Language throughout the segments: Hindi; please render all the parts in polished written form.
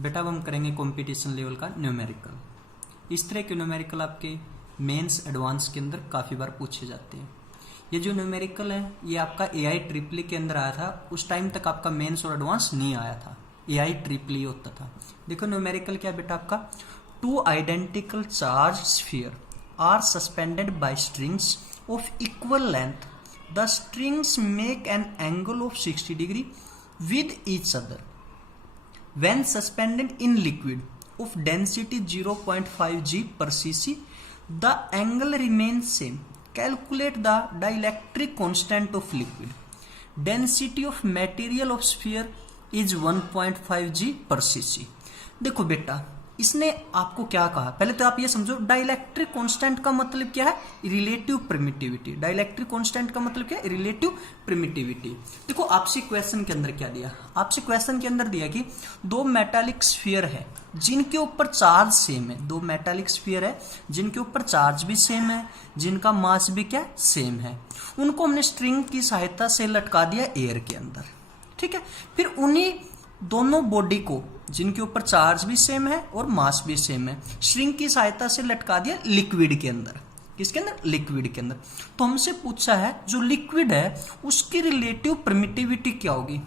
बेटा अब हम करेंगे कंपटीशन लेवल का न्यूमेरिकल। इस तरह के न्यूमेरिकल आपके मेंस एडवांस के अंदर काफ़ी बार पूछे जाते हैं। ये जो न्यूमेरिकल है ये आपका AI ट्रिपली के अंदर आया था, उस टाइम तक आपका मेंस और एडवांस नहीं आया था, AI ट्रिपली होता था। देखो न्यूमेरिकल क्या बेटा आपका, two identical charge sphere are suspended by strings of equal length, the strings make an angle of 60 degree with each other when suspended in liquid of density 0.5 g per cc. The angle remains same. Calculate the dielectric constant of liquid. Density of material of sphere is 1.5 g per cc. देखो बेटा इसने आपको क्या कहा, पहले तो आप ये समझो डाइलेक्ट्रिक कांस्टेंट का मतलब क्या है, रिलेटिव परमिटिविटी। डाइलेक्ट्रिक कांस्टेंट का मतलब क्या है, रिलेटिव परमिटिविटी। देखो आपसे क्वेश्चन के अंदर क्या दिया, आपसे क्वेश्चन के अंदर दिया कि दो मेटालिक स्फीयर है जिनके ऊपर चार्ज सेम है, दो मेटालिक स्फीयर है जिनके ऊपर चार्ज भी सेम है, जिनका मास भी क्या सेम है, उनको हमने स्ट्रिंग की सहायता से लटका दिया एयर के अंदर। ठीक है, फिर उन्हीं दोनों बॉडी को जिनके ऊपर चार्ज भी सेम है और मास भी सेम है, स्ट्रिंग की सहायता से लटका दिया लिक्विड के अंदर। किसके अंदर, लिक्विड के अंदर। तो हमसे पूछा है जो लिक्विड है उसकी रिलेटिव परमिटिविटी क्या होगी।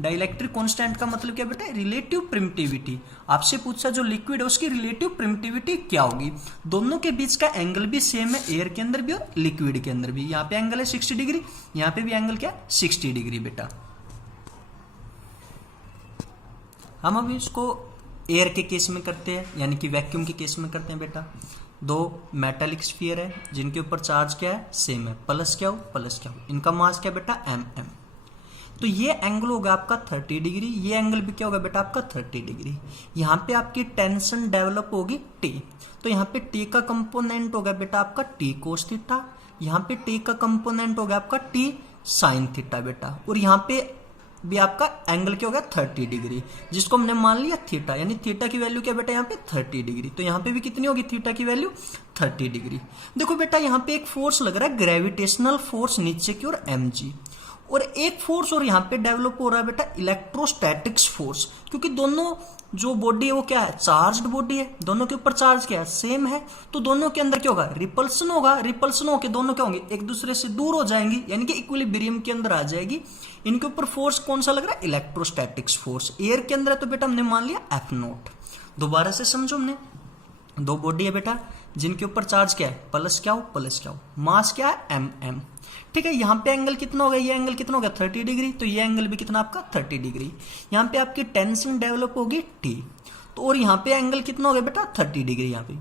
डाइलेक्ट्रिक कांस्टेंट का मतलब क्या बेटा, रिलेटिव परमिटिविटी। आपसे पूछा जो लिक्विड है उसकी रिलेटिव परमिटिविटी क्या होगी। दोनों के बीच का एंगल भी सेम है, एयर के अंदर भी और लिक्विड के अंदर भी। यहाँ पे एंगल है 60 डिग्री, यहाँ पे भी एंगल क्या 60 डिग्री बेटा। हम अभी इसको एयर के केस में करते हैं, यानी कि वैक्यूम के केस में करते हैं बेटा। दो मेटालिक स्फीयर है जिनके ऊपर चार्ज क्या है, सेम है, प्लस क्या हो, प्लस क्या हो, इनका मास क्या बेटा mm। तो ये एंगल होगा आपका 30 डिग्री, ये एंगल भी क्या होगा बेटा आपका 30 डिग्री। यहाँ पे आपकी टेंशन डेवलप होगी T, तो यहाँ पे T का कंपोनेंट होगा बेटा आपका T कोस थीटा, यहाँ पे T का कंपोनेंट होगा आपका T साइन थीटा बेटा, और यहाँ पे भी आपका एंगल क्या होगा 30 डिग्री, जिसको हमने मान लिया थीटा, यानी थीटा की वैल्यू क्या बेटा यहाँ पे 30 डिग्री। तो यहाँ पे भी कितनी होगी थीटा की वैल्यू 30 डिग्री। देखो बेटा यहाँ पे एक फोर्स लग रहा है, ग्रेविटेशनल फोर्स नीचे की ओर mg, और एक फोर्स और यहाँ पे डेवलप हो रहा है बेटा इलेक्ट्रोस्टैटिक्स फोर्स, क्योंकि दोनों जो बॉडी है वो क्या है, चार्ज्ड बॉडी है, दोनों के ऊपर चार्ज क्या है, सेम है। तो दोनों के अंदर क्या होगा, रिपल्सन होगा, रिपल्सन होकर दोनों क्या होंगे, एक दूसरे से दूर हो जाएंगी, यानी कि इक्विलिब्रियम के अंदर आ जाएगी। इनके ऊपर फोर्स कौन सा लग रहा है, इलेक्ट्रोस्टैटिक्स फोर्स। एयर के अंदर है तो बेटा हमने मान लिया F0। दोबारा से समझो, हमने दो बॉडी है बेटा जिनके ऊपर चार्ज क्या है, प्लस क्या हो, प्लस क्या हो, मास क्या है mm। ठीक है, यहाँ पे एंगल कितना होगा, ये एंगल कितना होगा 30 डिग्री, तो ये एंगल भी कितना आपका 30 डिग्री। यहाँ पे आपकी टेंशन डेवलप होगी T, तो और यहाँ पे एंगल कितना होगा बेटा 30 डिग्री। यहाँ पे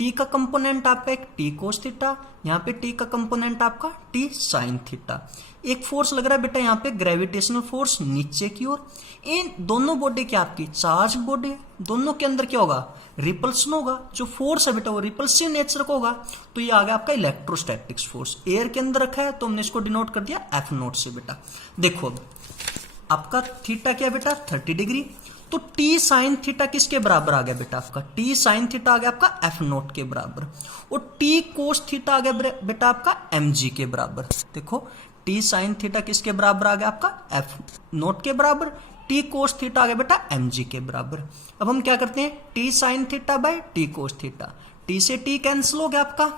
T का कंपोनेंट आपका एक T कोस थीटा, यहाँ पे T का कंपोनेंट आपका T साइन थीटा। एक फोर्स लग रहा है बेटा यहाँ पे ग्रेविटेशनल फोर्स नीचे की ओर। इन दोनों बॉडी क्या आपकी चार्ज बॉडी है, दोनों के अंदर क्या होगा, रिपल्सन होगा। जो फोर्स है बेटा वो रिपल्सिव नेचर का होगा, तो ये आ गया आपका इलेक्ट्रोस्टैटिक्स फोर्स। एयर के अंदर रखा है तो हमने इसको डिनोट कर दिया F0 से बेटा। देखो अब आपका थीटा क्या बेटा 30 डिग्री, तो T साइन थीटा किसके बराबर आ गया बेटा आपका, T साइन थीटा आ गया आपका F0 के बराबर, और T कोस थीटा आ गया बेटा आपका mg के बराबर। देखो T साइन थीटा किसके बराबर आ गया आपका F0 के बराबर, T कोस थीटा आ गया बेटा mg के बराबर। अब हम क्या करते हैं, T sine theta by T cos theta, T से T कैंसिल हो गया आपका,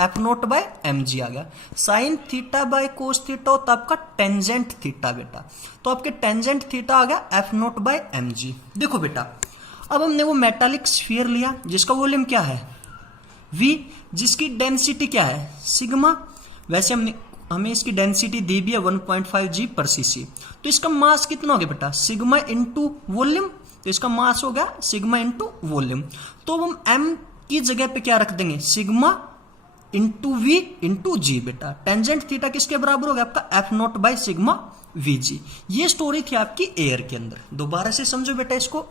F0 बाय mg आ गया। Sign theta by cos theta होता आपका टेंजेंट थीटा बेटा, तो आपके टेंजेंट थीटा आ गया F0 बाय mg। देखो बेटा अब हमने वो मेटालिक स्फीयर लिया जिसका वॉल्यूम क्या है V, जिसकी डेंसिटी क्या है सिग्मा। वैसे हमें इसकी डेंसिटी दी भी है 1.5 g पर cc, तो इसका मास कितना हो गया बेटा सिग्मा इंटू वॉल्यूम, तो इसका मास हो गया सिग्मा इंटू वॉल्यूम। तो हम m की जगह पे क्या रख देंगे, सिग्मा इंटू वी इंटू जी बेटा। टेंजेंट थीटा किसके बराबर हो गया आपका F0 बाय सिग्मा Vg। ये स्टोरी थी आपकी एयर के अंदर। दोबारा से समझो बेटा इसको।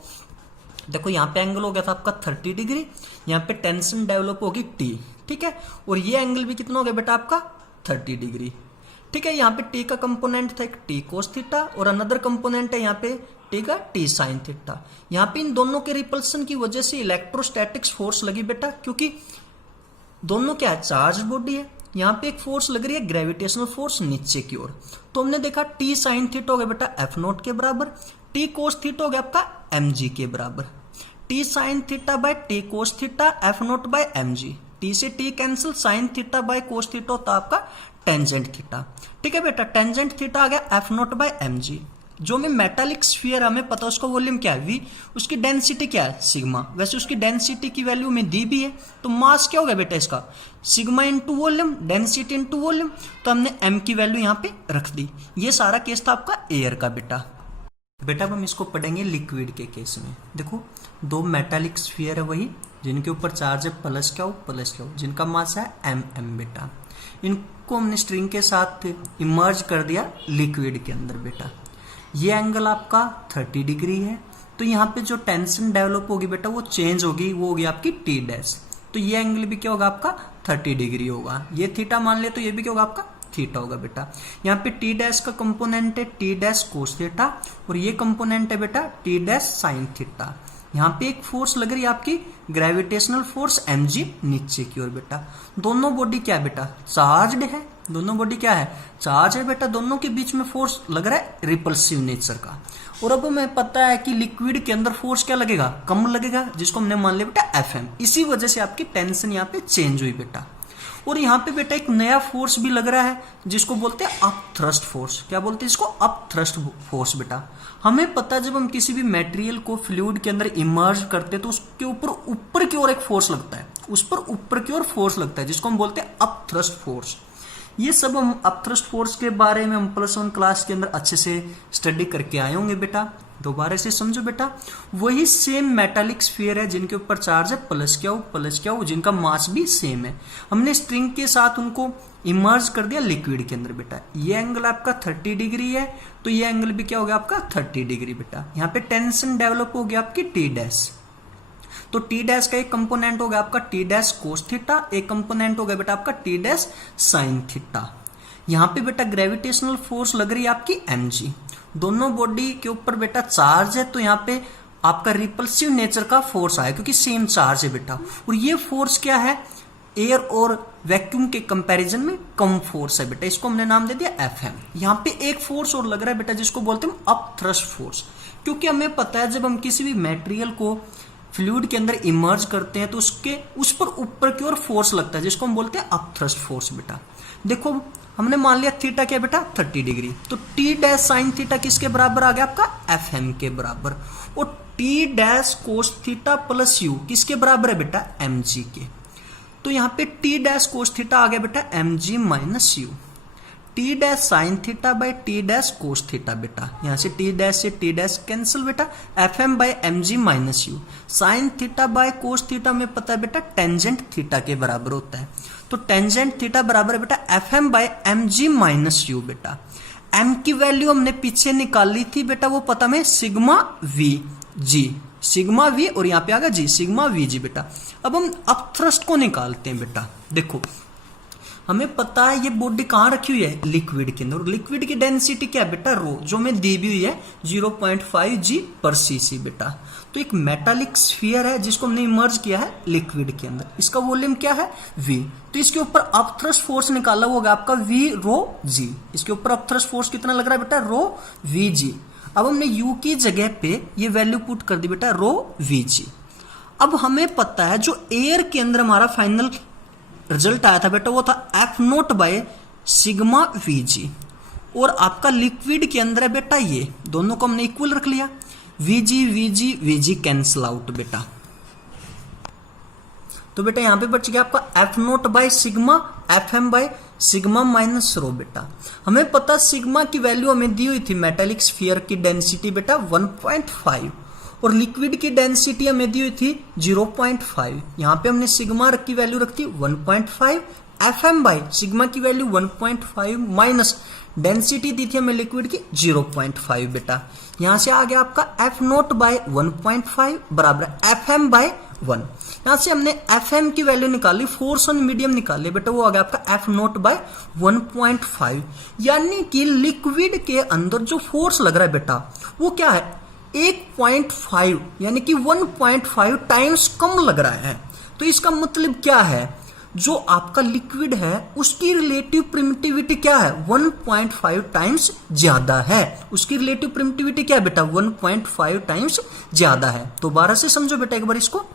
देखो यहाँ पे एंगल हो गया था आपका 30 डिग्री, यहाँ पे टेंशन डेवलप होगी T, ठीक है, और ये एंगल भी कितना हो गया बेटा आपका 30 डिग्री। ठीक है, यहाँ पे T का कंपोनेंट था एक T कोस थीटा, और अनदर कंपोनेंट है यहाँ पे T का T साइन थीटा। यहाँ पे इन दोनों के रिपल्सन की वजह से इलेक्ट्रोस्टैटिक्स फोर्स लगी बेटा, क्योंकि दोनों क्या है चार्ज बॉडी है। यहाँ पे एक फोर्स लग रही है ग्रेविटेशनल फोर्स नीचे की ओर, तो हमने देखा T साइन थीटा हो गया बेटा F0 के बराबर, T कोस थीटा हो गया आपका mg के बराबर, t sine theta by t cos theta F naught by mg, t से t cancel, sine theta by cos theta होता है आपका टेंजेंट थीटा। ठीक है बेटा, टेंजेंट थीटा आ गया एफ नोट बाय mg। जो में मेटालिक स्फीयर हमें पता है उसका वॉल्यूम क्या है v, उसकी डेंसिटी क्या है सिग्मा, वैसे उसकी डेंसिटी की वैल्यू में दी भी है, तो मास क्या होगा बेटा इसका sigma into volume, density into volume, तो हमने m की वैल्यू यहाँ पे रख दी। ये सारा केस था आपका एयर का बेटा। बेटा अब हम इसको पढ़ेंगे लिक्विड के केस में। देखो दो मेटालिक स्फीयर है वही, जिनके ऊपर चार्ज है प्लस क्या हो प्लस क्या हो, जिनका मास है m बेटा, इनको हमने स्ट्रिंग के साथ इमर्ज कर दिया लिक्विड के अंदर बेटा। ये एंगल आपका 30 डिग्री है, तो यहाँ पे जो टेंशन डेवलप होगी बेटा वो चेंज होगी, वो होगी आपकी टी डैश, तो ये एंगल भी क्या होगा आपका 30 डिग्री होगा। ये थीटा मान ले तो ये भी क्या होगा आपका थीटा होगा बेटा। यहाँ पे टी डैश का कंपोनेंट है टी डैश कोस थीटा, और ये कंपोनेंट है बेटा टी डैश साइन थीटा। यहाँ पे एक फोर्स लग रही है आपकी ग्रेविटेशनल फोर्स mg नीचे की ओर बेटा। दोनों बॉडी क्या है बेटा चार्ज्ड है, दोनों बॉडी क्या है चार्ज है बेटा, दोनों के बीच में फोर्स लग रहा है रिपल्सिव नेचर का। और अब हमें पता है कि लिक्विड के अंदर फोर्स क्या लगेगा कम लगेगा, जिसको हमने मान लिया बेटा Fm। इसी वजह से आपकी टेंशन यहाँ पे चेंज हुई बेटा। और यहाँ पे बेटा एक नया फोर्स भी लग रहा है जिसको बोलते हैं अप थ्रस्ट फोर्स। क्या बोलते हैं इसको अप थ्रस्ट फोर्स बेटा। हमें पता है जब हम किसी भी मटेरियल को फ्लूइड के अंदर इमर्ज करते हैं तो उसके ऊपर की ओर एक फोर्स लगता है, उस पर ऊपर की ओर फोर्स लगता है जिसको हम बोलते हैं अप थ्रस्ट फोर्स। ये सब हम अप थ्रस्ट फोर्स के बारे में हम +1 क्लास के अंदर अच्छे से स्टडी करके आए होंगे बेटा। दोबारा से समझो बेटा, वही सेम मेटालिक स्फीयर है जिनके ऊपर चार्ज है प्लस क्या हो, जिनका मास भी सेम है। हमने स्ट्रिंग के साथ उनको इमर्ज कर दिया लिक्विड के अंदर बेटा। ये एंगल आपका 30 डिग्री है, तो ये एंगल भी क्या हो गया आपका 30 डिग्री बेटा। यहाँ पे टेंशन डेवलप हो गया आपकी टी डैश, तो टी डैश का एक कंपोनेंट हो गया आपका टी डैश कोस थीटा, एक कंपोनेंट हो गया बेटा आपका टी डैश साइन थीटा। यहाँ पे बेटा ग्रेविटेशनल फोर्स लग रही है आपकी mg। दोनों बॉडी के ऊपर बेटा चार्ज है, तो यहाँ पे आपका रिपल्सिव नेचर का फोर्स आया क्योंकि सेम चार्ज है बेटा। और ये फोर्स क्या है एयर और वैक्यूम के कंपैरिजन में कम फोर्स है बेटा, इसको हमने नाम दे दिया Fm। यहाँ पे एक फोर्स और लग रहा है बेटा जिसको बोलते हैं अप थ्रस्ट फोर्स, क्योंकि हमें पता है जब हम किसी भी मटेरियल को फ्लूइड के अंदर इमर्ज करते हैं तो उस पर ऊपर की ओर फोर्स लगता है जिसको हम बोलते हैं अप थ्रस्ट फोर्स बेटा। देखो हमने मान लिया थीटा क्या बेटा 30 डिग्री, तो टी डैश साइन थीटा किसके बराबर आ गया आपका Fm के बराबर, और T dash cos theta plus you किसके बराबर है बेटा mg के। तो यहाँ पे टी डैश कोस थीटा आ गया बेटा mg minus you, T dash sine theta by T dash cos theta बेटा। यहाँ से टी डैश कैंसिल बेटा, Fm by mg minus you. Sign theta by cos theta में पता है बेटा टेंजेंट थीटा के बराबर होता है, तो टेंजेंट थीटा बराबर है बेटा Fm by mg minus U बेटा। m की वैल्यू हमने पीछे निकाली थी बेटा, वो पता में sigma V G, sigma V और यहाँ पे आ गया जी सिग्मा वी जी बेटा। अब हम अप थ्रस्ट को निकालते हैं बेटा। देखो हमें पता है ये बॉडी कहाँ रखी हुई है लिक्विड के अंदर, लिक्विड की डेंसिटी क्या है बेटा रो, जो में दी भी हुई है 0.5 g पर cc बेटा। तो एक मेटालिक स्फीयर है जिसको हमने इमर्ज किया है लिक्विड के अंदर, इसका वॉल्यूम क्या है v, तो इसके ऊपर अप थ्रस्ट फोर्स निकाला होगा आपका v रो g। इसके ऊपर अप थ्रस्ट फोर्स कितना लग रहा है बेटा रो v g। अब हमने u की जगह पे ये वैल्यू पुट कर दी बेटा रो v g। अब हमें पता है जो एयर के अंदर हमारा फाइनल रिजल्ट आया था बेटा वो था F naught by sigma V G, और आपका लिक्विड के अंदर है बेटा ये दोनों को हमने इक्वल रख लिया, V G V G V G cancel out बेटा। तो बेटा यहाँ पे बच गया आपका F naught by sigma Fm by sigma minus rho बेटा। हमें पता सिग्मा की वैल्यू हमें दी हुई थी मेटालिक स्फीयर की डेंसिटी बेटा 1.5, और लिक्विड की डेंसिटी हमें दी हुई थी 0.5। यहाँ पे हमने सिग्मा की वैल्यू रखती 1.5, Fm बाई सिग्मा की वैल्यू 1.5 माइनस डेंसिटी दी थी हमें लिक्विड की 0.5 बेटा। यहाँ से आ गया आपका F नोट बाय 1.5 बराबर Fm बाय 1। यहाँ से हमने Fm की वैल्यू निकाली, फोर्स ऑन मीडियम निकाले बेटा, वो आ गया आपका F नोट बाय 1.5। यानी कि लिक्विड के अंदर जो फोर्स लग रहा है बेटा वो क्या है 1.5 यानी कि 1.5 टाइम्स कम लग रहा है। तो इसका मतलब क्या है जो आपका लिक्विड है उसकी रिलेटिव प्रिमिटिविटी क्या है, 1.5 टाइम्स ज्यादा है। उसकी रिलेटिव प्रिमिटिविटी क्या है बेटा, 1.5 टाइम्स ज्यादा है। दोबारा से समझो बेटा एक बार इसको।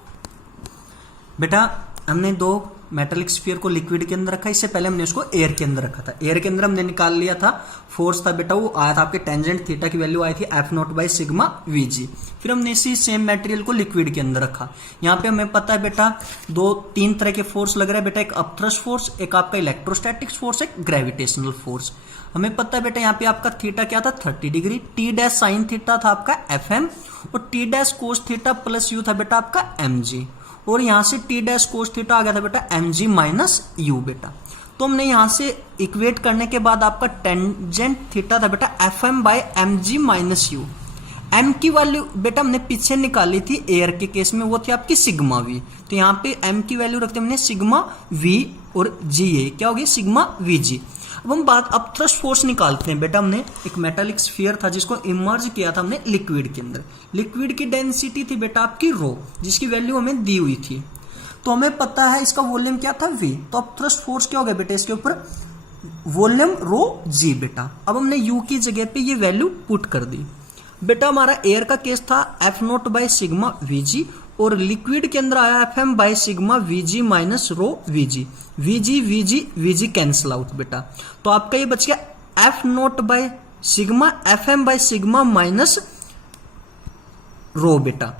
बेटा हमने दो मेटालिक स्फीयर को लिक्विड के अंदर रखा, इससे पहले हमने उसको एयर के अंदर रखा था। एयर के अंदर हमने निकाल लिया था, फोर्स था बेटा वो आया था आपके टेंजेंट थीटा की वैल्यू आई थी F0/σ Vg। फिर हमने इसी सेम मटेरियल को लिक्विड के अंदर रखा। यहाँ पे हमें पता है बेटा तीन तरह के फोर्स लग रहा है बेटा, एक अपथ्रस्ट फोर्स, एक आपका इलेक्ट्रोस्टैटिक फोर्स, एक ग्रेविटेशनल फोर्स। हमें पता है बेटा यहाँ पे आपका थीटा क्या था 30 degree, T dash sine theta था आपका Fm और T dash cos theta plus you था बेटा आपका Mg, और यहां से टी डैश कोस थीटा आ गया था बेटा Mg माइनस यू बेटा। तो हमने यहां से इक्वेट करने के बाद आपका टेंजेंट थीटा था बेटा Fm/Mg माइनस यू। m की वैल्यू बेटा हमने पीछे निकाली थी एयर के केस में, वो थी आपकी सिग्मा v। तो यहाँ पे m की वैल्यू रखते हमने सिग्मा v और g, क्या हो गया सिग्मा vg। अब हम बात अपथ्रस्ट फोर्स निकालते हैं बेटा। हमने एक मेटालिक स्फीयर था जिसको इमर्ज किया था हमने लिक्विड के अंदर। लिक्विड की डेंसिटी थी बेटा आपकी रो, जिसकी वैल्यू हमें दी हुई थी। तो हमें पता है इसका वॉल्यूम क्या था v, तो अपथ्रस्ट फोर्स क्या हो गया बेटा इसके ऊपर वॉल्यूम रो g बेटा। अब हमने u की जगह पे ये वैल्यू पुट कर दी बेटा। हमारा एयर का केस था F0/σ Vg और लिक्विड के अंदर आया Fm/σ Vg minus rho Vg। Vg cancel out बेटा, तो आपका ये बच गया F0/σ Fm/σ माइनस रो बेटा।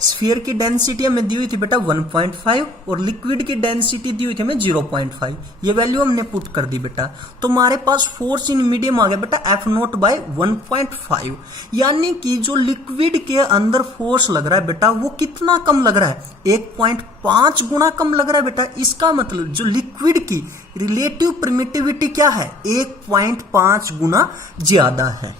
स्फीयर की डेंसिटी हमें दी हुई थी बेटा 1.5 और लिक्विड की डेंसिटी दी हुई थी हमें 0.5। ये वैल्यू हमने पुट कर दी बेटा। तो हमारे पास फोर्स इन मीडियम आ गया बेटा F0/1.5, यानी कि जो लिक्विड के अंदर फोर्स लग रहा है बेटा वो कितना कम लग रहा है, 1.5 गुना कम लग रहा है बेटा। इसका मतलब जो लिक्विड की रिलेटिव प्रिमिटिविटी क्या है, 1.5 गुना ज्यादा है।